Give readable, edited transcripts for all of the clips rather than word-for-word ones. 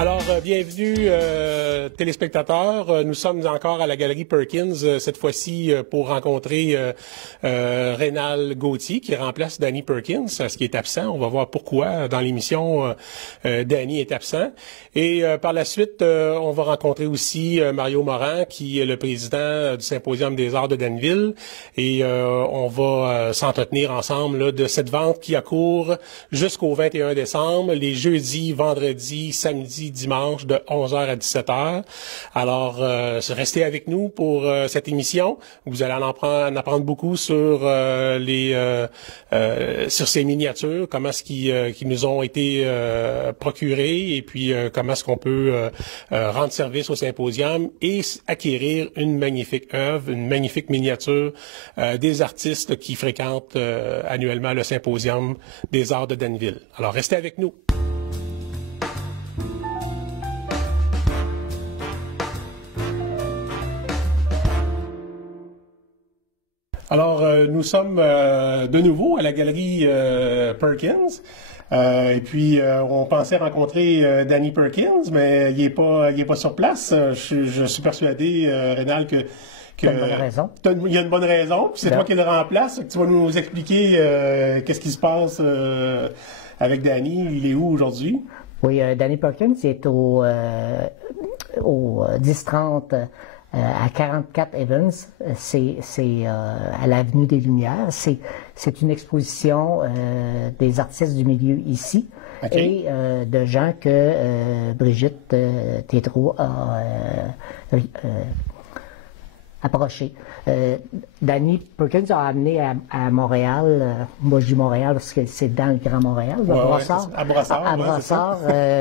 Alors, bienvenue téléspectateurs. Nous sommes encore à la Galerie Perkins, cette fois-ci pour rencontrer Rénal Gauthier, qui remplace Danny Perkins, ce qui est absent. On va voir pourquoi dans l'émission Danny est absent. Et par la suite, on va rencontrer aussi Mario Morin, qui est le président du Symposium des arts de Danville. Et on va s'entretenir ensemble là, de cette vente qui accourt jusqu'au 21 décembre, les jeudis, vendredis, samedis, dimanche de 11h à 17h. Alors, restez avec nous pour cette émission. Vous allez en apprendre beaucoup sur sur ces miniatures, comment est-ce qui nous ont été procurées et puis comment est-ce qu'on peut rendre service au symposium et acquérir une magnifique œuvre, une magnifique miniature des artistes qui fréquentent annuellement le Symposium des arts de Danville. Alors, restez avec nous. Alors, nous sommes de nouveau à la Galerie Perkins. Et puis, on pensait rencontrer Danny Perkins, mais il est pas sur place. Je suis persuadé, Rénal, que il y a une bonne raison. Il y a une bonne raison. C'est toi qui le remplaces. Tu vas nous expliquer qu'est-ce qui se passe avec Danny. Il est où aujourd'hui? Oui, Danny Perkins est au 1030 à 44 Evans. C'est à l'avenue des Lumières. C'est une exposition des artistes du milieu ici. Okay. Et de gens que Brigitte Tétrault a approché. Danny Perkins a amené à Montréal, moi je dis Montréal parce que c'est dans le Grand Montréal, à Brossard,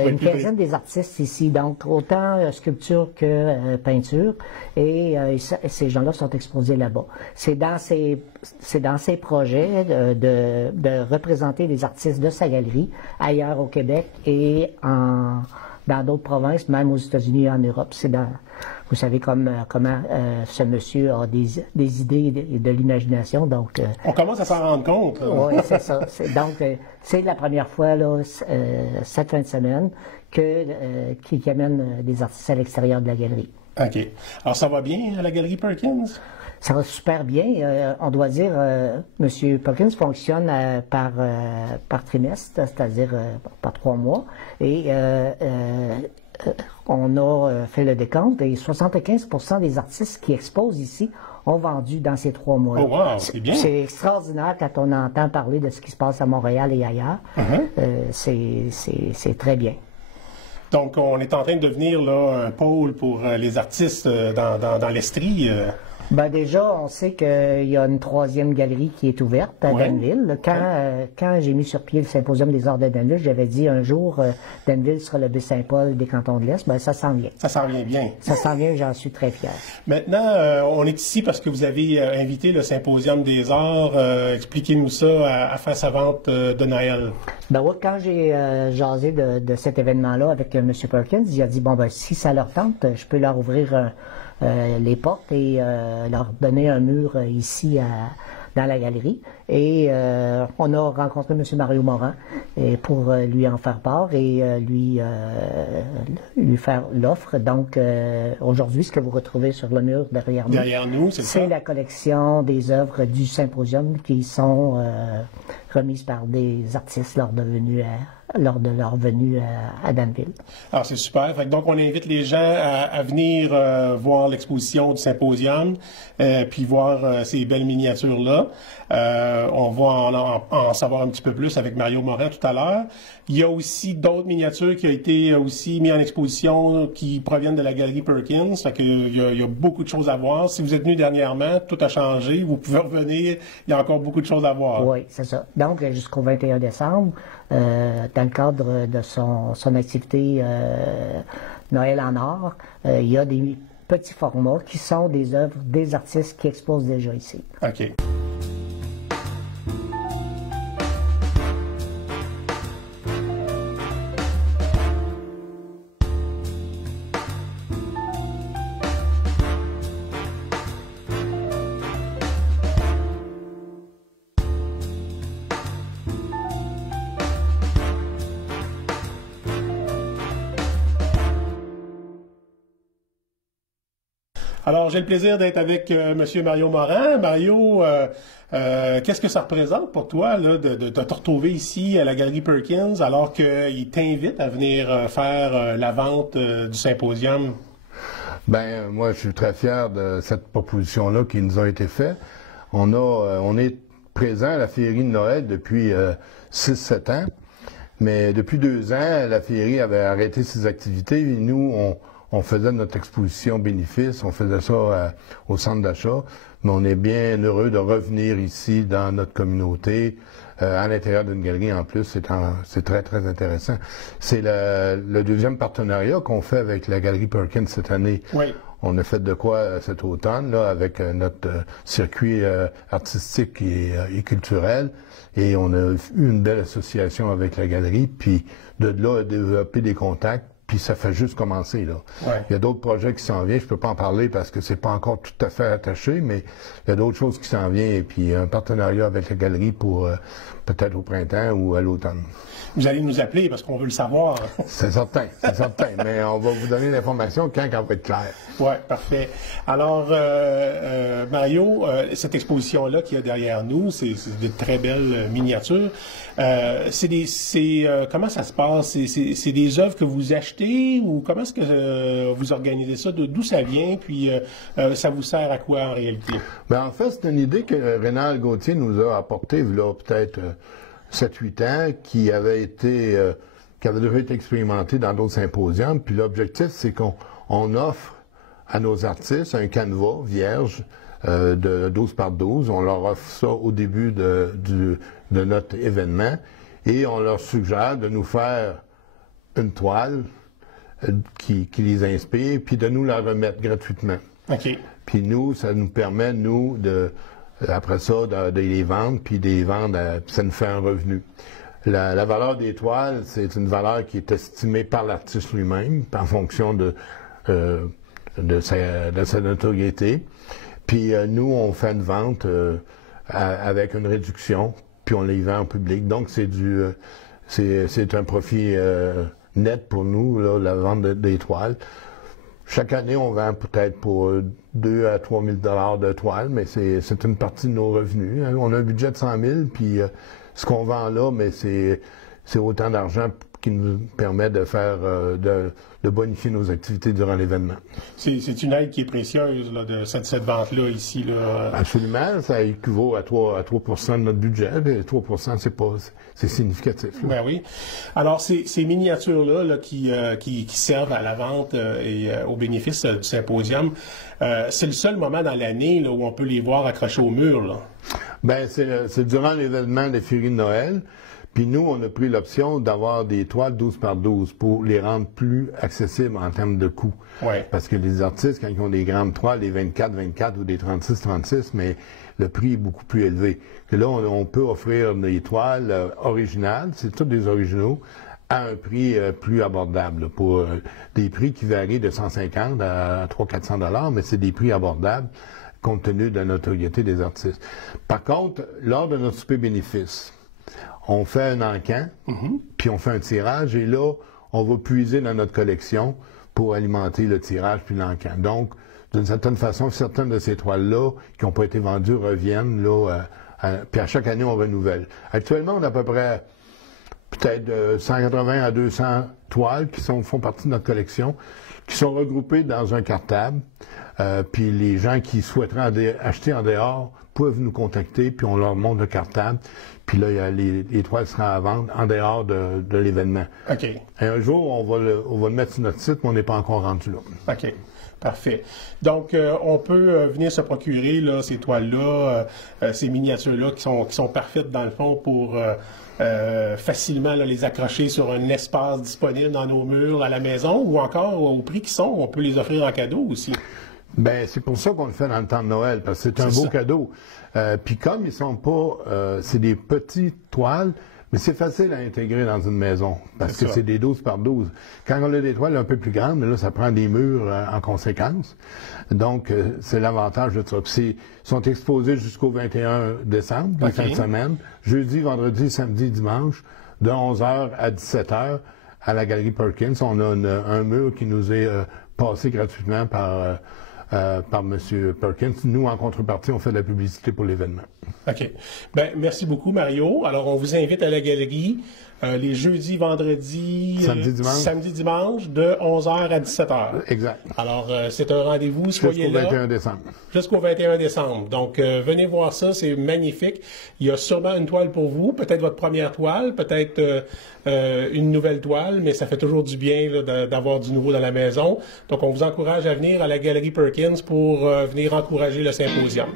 une quinzaine des artistes ici, donc autant sculpture que peinture, et ces gens-là sont exposés là-bas. C'est dans ses projets de représenter les artistes de sa galerie ailleurs au Québec et dans d'autres provinces, même aux États-Unis et en Europe. Vous savez comment ce monsieur a des idées et de l'imagination. Donc, on commence à s'en rendre compte. Oui, c'est ça. Donc, c'est la première fois, là, cette fin de semaine, qu'il amène des artistes à l'extérieur de la galerie. OK. Alors, ça va bien à la Galerie Perkins? Ça va super bien. On doit dire, M. Perkins fonctionne par trimestre, c'est-à-dire par 3 mois. Et on a fait le décompte et 75% des artistes qui exposent ici ont vendu dans ces 3 mois-là. Oh wow, c'est bien. C'est extraordinaire quand on entend parler de ce qui se passe à Montréal et ailleurs. C'est très bien. Donc, on est en train de devenir là, un pôle pour les artistes dans l'Estrie. Ben déjà, on sait qu'il y a une 3e galerie qui est ouverte à Danville. Quand j'ai mis sur pied le Symposium des arts de Danville, j'avais dit un jour, Danville sera le Baie-Saint-Paul des cantons de l'Est. Ben ça s'en vient. Ça s'en vient bien. Ça s'en vient, j'en suis très fier. Maintenant, on est ici parce que vous avez invité le Symposium des arts. Expliquez-nous ça à faire sa vente de Noël. Ben oui, quand j'ai jasé de cet événement-là avec M. Perkins, il a dit, bon, ben si ça leur tente, je peux leur ouvrir les portes et leur donner un mur ici dans la galerie. Et on a rencontré M. Mario Morin pour lui en faire part et lui faire l'offre. Donc, aujourd'hui, ce que vous retrouvez sur le mur derrière nous, c'est la collection des œuvres du Symposium qui sont remises par des artistes lors de leur venue à Danville. Alors, c'est super. Donc, on invite les gens à venir voir l'exposition du Symposium, puis voir ces belles miniatures-là. On va en savoir un petit peu plus avec Mario Morin tout à l'heure. Il y a aussi d'autres miniatures qui ont été aussi mises en exposition qui proviennent de la Galerie Perkins. Fait qu'il y a beaucoup de choses à voir. Si vous êtes venu dernièrement, tout a changé. Vous pouvez revenir. Il y a encore beaucoup de choses à voir. Oui, c'est ça. Donc, jusqu'au 21 décembre, dans le cadre de son activité Noël en or, il y a des petits formats qui sont des œuvres des artistes qui exposent déjà ici. OK. Alors, j'ai le plaisir d'être avec Monsieur Mario Morin. Mario, qu'est-ce que ça représente pour toi là, de te retrouver ici à la Galerie Perkins alors qu'il t'invite à venir faire la vente du symposium? Ben, moi, je suis très fier de cette proposition-là qui nous a été faite. On est présent à la féerie de Noël depuis 6-7 ans, mais depuis 2 ans, la féerie avait arrêté ses activités et nous, on faisait notre exposition bénéfice, on faisait ça au centre d'achat, mais on est bien heureux de revenir ici dans notre communauté, à l'intérieur d'une galerie en plus, c'est très, très intéressant. C'est le deuxième partenariat qu'on fait avec la Galerie Perkins cette année. Oui. On a fait de quoi cet automne, là, avec notre circuit artistique et culturel. Et on a eu une belle association avec la galerie, puis de là, développer des contacts, puis ça fait juste commencer, là. Ouais. Il y a d'autres projets qui s'en viennent, je peux pas en parler parce que c'est pas encore tout à fait attaché, mais il y a d'autres choses qui s'en viennent, et puis un partenariat avec la galerie pour peut-être au printemps ou à l'automne. Vous allez nous appeler parce qu'on veut le savoir. C'est certain, mais on va vous donner l'information quand elle va être claire. Oui, parfait. Alors, Mario, cette exposition-là qu'il y a derrière nous, c'est de très belles miniatures. Comment ça se passe? C'est des œuvres que vous achetez ou comment est-ce que vous organisez ça? D'où ça vient? Puis, ça vous sert à quoi en réalité? Ben, en fait, c'est une idée que Rénal Gauthier nous a apportée, là, peut-être 7-8 ans, qui avait déjà été expérimentée dans d'autres symposiums. Puis l'objectif, c'est qu'on offre à nos artistes un canevas vierge de 12 par 12. On leur offre ça au début de notre événement et on leur suggère de nous faire une toile qui les inspire, puis de nous la remettre gratuitement. OK. Puis nous, ça nous permet, après ça, de les vendre, puis de les vendre, puis ça nous fait un revenu. La valeur des toiles, c'est une valeur qui est estimée par l'artiste lui-même, en fonction de sa notoriété. Puis nous, on fait une vente avec une réduction, puis on les vend au public. Donc, c'est un profit net pour nous, là, la vente des toiles. Chaque année, on vend peut-être pour 2 à 3 000 $ de toiles, mais c'est une partie de nos revenus. Hein. On a un budget de 100 000, puis ce qu'on vend là, mais c'est autant d'argent qui nous permet de faire de bonifier nos activités durant l'événement. C'est une aide qui est précieuse là, de cette vente-là ici. Là. Absolument, ça équivaut à 3 de notre budget. Et 3 c'est significatif. Là. Ben oui. Alors, ces miniatures-là là, qui servent à la vente et au bénéfice du symposium, c'est le seul moment dans l'année où on peut les voir accrochés au mur. Là. Ben, c'est durant l'événement des féeries de Noël. Puis nous, on a pris l'option d'avoir des toiles 12 par 12 pour les rendre plus accessibles en termes de coût. Ouais. Parce que les artistes, quand ils ont des grandes toiles, des 24-24 ou des 36-36, mais le prix est beaucoup plus élevé. Et là, on peut offrir des toiles originales, c'est tous des originaux, à un prix plus abordable, là, pour des prix qui varient de 150 à 300-400 $, mais c'est des prix abordables compte tenu de la notoriété des artistes. Par contre, lors de notre souper bénéfice, on fait un encan, puis on fait un tirage, et là, on va puiser dans notre collection pour alimenter le tirage puis l'encan. Donc, d'une certaine façon, certaines de ces toiles-là qui n'ont pas été vendues reviennent, là, puis à chaque année, on renouvelle. Actuellement, on a à peu près peut-être de 180 à 200 toiles qui font partie de notre collection, qui sont regroupées dans un cartable. Puis les gens qui souhaiteraient acheter en dehors peuvent nous contacter, puis on leur montre le cartable. Puis là, les toiles seront à vendre en dehors de l'événement. OK. Et un jour, on va le mettre sur notre site, mais on n'est pas encore rendu là. OK. Parfait. Donc, on peut venir se procurer là, ces toiles-là, ces miniatures-là qui sont parfaites dans le fond pour facilement là, les accrocher sur un espace disponible dans nos murs à la maison ou encore au prix qu'ils sont, on peut les offrir en cadeau aussi. Ben c'est pour ça qu'on le fait dans le temps de Noël, parce que c'est un beau cadeau. Puis comme ils sont pas, c'est des petites toiles, mais c'est facile à intégrer dans une maison, parce que c'est des 12 par 12. Quand on a des toiles un peu plus grandes, là, ça prend des murs en conséquence. Donc, c'est l'avantage de ça. Puis ils sont exposés jusqu'au 21 décembre, la fin de semaine, jeudi, vendredi, samedi, dimanche, de 11h à 17h à la Galerie Perkins. On a un mur qui nous est passé gratuitement par par M. Perkins. Nous, en contrepartie, on fait de la publicité pour l'événement. OK. Ben, merci beaucoup, Mario. Alors, on vous invite à la galerie les jeudis, vendredis, samedi, dimanche, de 11h à 17h. Exact. Alors, c'est un rendez-vous. Soyez là. Jusqu'au 21 décembre. Jusqu'au 21 décembre. Donc, venez voir ça, c'est magnifique. Il y a sûrement une toile pour vous, peut-être votre première toile, peut-être une nouvelle toile, mais ça fait toujours du bien là, d'avoir du nouveau dans la maison. Donc, on vous encourage à venir à la Galerie Perkins pour venir encourager le symposium.